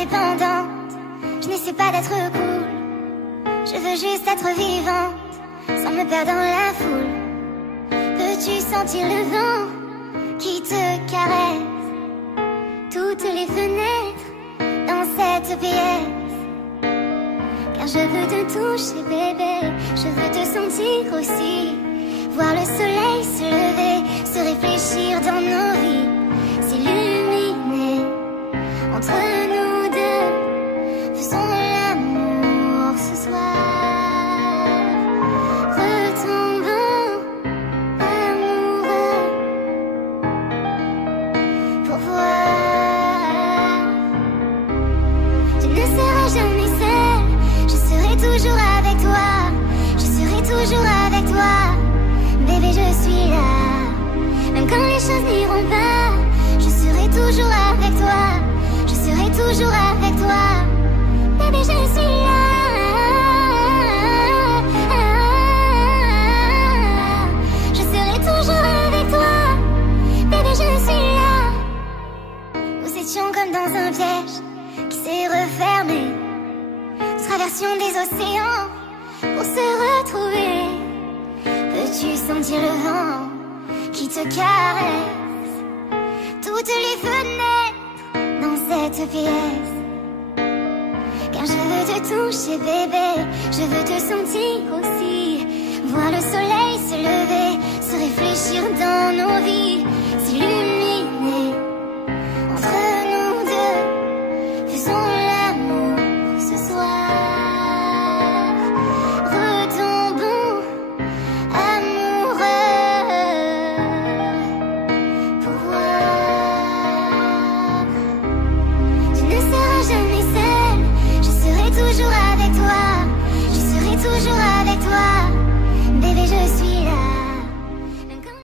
indépendante. Je n'essaie pas d'être cool, je veux juste être vivante, sans me perdre dans la foule. Peux-tu sentir le vent qui te caresse toutes les fenêtres dans cette pièce? Car je veux te toucher bébé, je veux te sentir aussi, voir le soleil se lever, se réfléchir dans nos vies, s'illuminer entre nous deux. Faisons l'amour ce soir, retombons amoureux pour voir. Tu ne seras jamais seule, je serai toujours avec toi, je serai toujours avec toi. Bébé, je suis là, même quand les choses n'iront pas, je serai toujours avec toi, je serai toujours avec toi. Bébé, je suis là, je serai toujours avec toi. Bébé, je suis là. Nous étions comme dans un piège qui s'est refermé. Nous traversions des océans pour se retrouver. Peux-tu sentir le vent qui te caresse toutes les fenêtres dans cette pièce? Car je veux te toucher bébé, je veux te sentir aussi, voir le soleil